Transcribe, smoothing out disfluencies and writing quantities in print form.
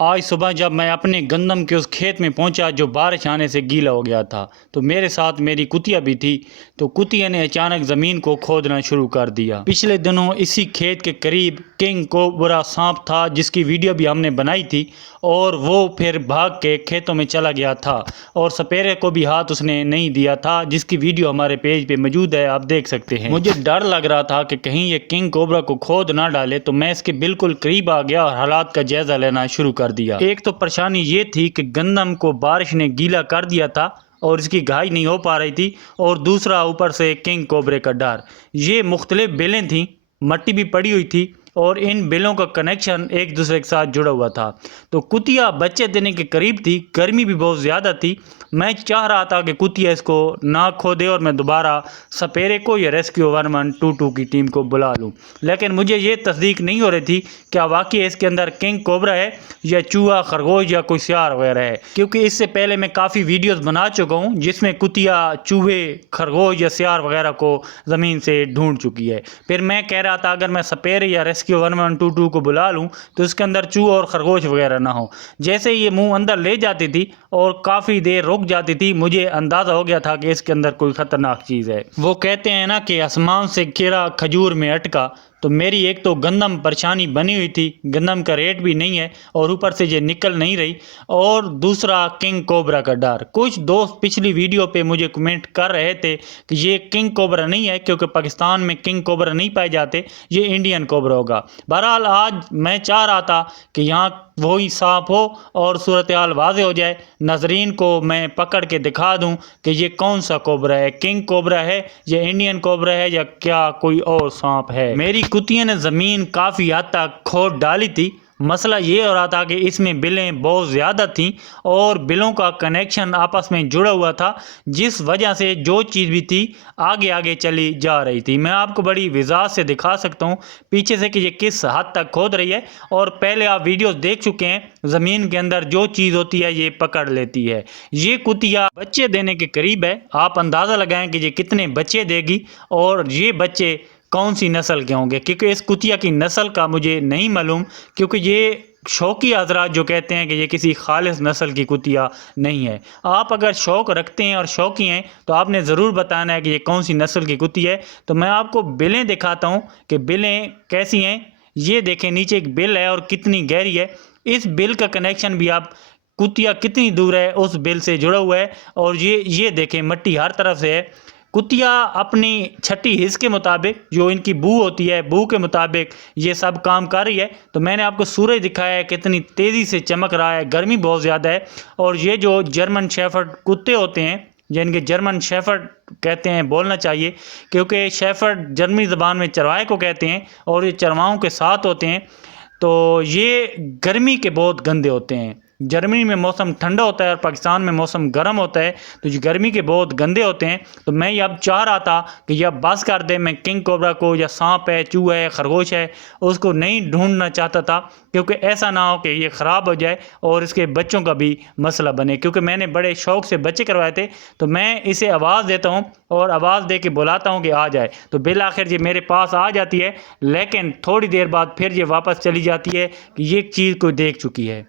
آج صبح جب میں اپنے گندم کے اس کھیت میں پہنچا جو بارش آنے سے گیلا ہو گیا تھا، تو میرے ساتھ میری کتیا بھی تھی۔ تو کتیا نے اچانک زمین کو کھودنا شروع کر دیا۔ پچھلے دنوں اسی کھیت کے قریب کنگ کوبرا سانپ تھا جس کی ویڈیو بھی ہم نے بنائی تھی، اور وہ پھر بھاگ کے کھیتوں میں چلا گیا تھا اور سپیرے کو بھی ہاتھ اس نے نہیں دیا تھا، جس کی ویڈیو ہمارے پیج پہ موجود ہے، آپ دیکھ سکتے ہیں۔ مجھے ڈر لگ رہا تھا کہ کہیں یہ کنگ کوبرا کو کھود نہ ڈالے، تو میں اس کے بالکل قریب آ گیا اور حالات کا جائزہ لینا شروع کر دیا۔ ایک تو پریشانی یہ تھی کہ گندم کو بارش نے گیلا کر دیا تھا اور اس کی گھائی نہیں ہو پا رہی تھی، اور دوسرا اوپر سے کنگ کوبرے کا ڈر۔ یہ مختلف بیلیں تھیں، مٹی بھی پڑی ہوئی تھی، اور ان بیلوں کا کنیکشن ایک دوسرے کے ساتھ جڑا ہوا تھا۔ تو کتیا بچے دینے کے قریب تھی، گرمی بھی بہت زیادہ تھی۔ میں چاہ رہا تھا کہ کتیا اس کو نہ کھو دے اور میں دوبارہ سپیرے کو یا ریسکیو 1122 کی ٹیم کو بلا لوں، لیکن مجھے یہ تصدیق نہیں ہو رہی تھی کیا واقعی اس کے اندر کنگ کوبرا ہے یا چوہا، خرگوش یا کوئی سیار وغیرہ ہے، کیونکہ اس سے پہلے میں کافی ویڈیوز بنا چکا ہوں جس میں کتیا چوہے، خرگوش یا سیار وغیرہ کو زمین سے ڈھونڈ چکی ہے۔ پھر میں کہہ رہا تھا اگر میں سپیرے یا ریسکیو 1122 کو بلا لوں تو اس کے اندر چوہا اور خرگوش وغیرہ نہ ہو۔ جیسے یہ منہ اندر لے جاتی تھی اور کافی دیر رک جاتی تھی، مجھے اندازہ ہو گیا تھا کہ اس کے اندر کوئی خطرناک چیز ہے۔ وہ کہتے ہیں نا کہ آسمان سے گرا کھجور میں اٹکا، تو میری ایک تو گندم پریشانی بنی ہوئی تھی، گندم کا ریٹ بھی نہیں ہے اور اوپر سے یہ نکل نہیں رہی، اور دوسرا کنگ کوبرا کا ڈر۔ کچھ دوست پچھلی ویڈیو پہ مجھے کمنٹ کر رہے تھے کہ یہ کنگ کوبرا نہیں ہے کیونکہ پاکستان میں کنگ کوبرا نہیں پائے جاتے، یہ انڈین کوبرا ہوگا۔ بہرحال آج میں چاہ رہا تھا کہ یہاں وہی صاف ہو اور صورتحال واضح ہو جائے، ناظرین کو میں پکڑ کے دکھا دوں کہ یہ کون سا کوبرا ہے، کنگ کوبرا ہے یا انڈین کوبرا ہے یا کیا کوئی اور سانپ ہے۔ میری کتیا نے زمین کافی حد تک کھود ڈالی تھی۔ مسئلہ یہ ہو رہا تھا کہ اس میں بلیں بہت زیادہ تھیں اور بلوں کا کنیکشن آپس میں جڑا ہوا تھا، جس وجہ سے جو چیز بھی تھی آگے آگے چلی جا رہی تھی۔ میں آپ کو بڑی وضاحت سے دکھا سکتا ہوں پیچھے سے کہ یہ کس حد تک کھود رہی ہے، اور پہلے آپ ویڈیوز دیکھ چکے ہیں، زمین کے اندر جو چیز ہوتی ہے یہ پکڑ لیتی ہے۔ یہ کتیا بچے دینے کے قریب ہے، آپ اندازہ لگائیں کہ یہ کتنے بچے دے گی اور یہ بچے کون سی نسل کے ہوں گے، کیونکہ اس کتیا کی نسل کا مجھے نہیں معلوم، کیونکہ یہ شوقی حضرات جو کہتے ہیں کہ یہ کسی خالص نسل کی کتیا نہیں ہے۔ آپ اگر شوق رکھتے ہیں اور شوقی ہیں تو آپ نے ضرور بتانا ہے کہ یہ کون سی نسل کی کتی ہے۔ تو میں آپ کو بلیں دکھاتا ہوں کہ بلیں کیسی ہیں۔ یہ دیکھیں نیچے ایک بل ہے اور کتنی گہری ہے، اس بل کا کنیکشن بھی آپ کتیا کتنی دور ہے اس بل سے جڑا ہوا ہے، اور یہ دیکھیں مٹی ہر طرف سے ہے۔ کتیا اپنی چھٹی حص کے مطابق جو ان کی بو ہوتی ہے، بو کے مطابق یہ سب کام کر رہی ہے۔ تو میں نے آپ کو سورج دکھایا ہے کتنی تیزی سے چمک رہا ہے، گرمی بہت زیادہ ہے، اور یہ جو جرمن شیفرڈ کتے ہوتے ہیں جن کے جرمن شیفرڈ کہتے ہیں، بولنا چاہیے کیونکہ شیفرڈ جرمنی زبان میں چرواہے کو کہتے ہیں، اور یہ چرواہوں کے ساتھ ہوتے ہیں، تو یہ گرمی کے بہت گندے ہوتے ہیں۔ جرمنی میں موسم ٹھنڈا ہوتا ہے اور پاکستان میں موسم گرم ہوتا ہے، تو یہ گرمی کے بہت گندے ہوتے ہیں۔ تو میں یہ اب چاہ رہا تھا کہ یہ اب بس کر دے، میں کنگ کوبرا کو یا سانپ ہے، چوہا ہے، خرگوش ہے، اس کو نہیں ڈھونڈنا چاہتا تھا، کیونکہ ایسا نہ ہو کہ یہ خراب ہو جائے اور اس کے بچوں کا بھی مسئلہ بنے، کیونکہ میں نے بڑے شوق سے بچے کروائے تھے۔ تو میں اسے آواز دیتا ہوں اور آواز دے کے بلاتا ہوں کہ آ جائے، تو بالآخر یہ میرے پاس آ جاتی ہے، لیکن تھوڑی دیر بعد پھر یہ واپس چلی جاتی ہے کہ یہ چیز کوئی دیکھ چکی ہے۔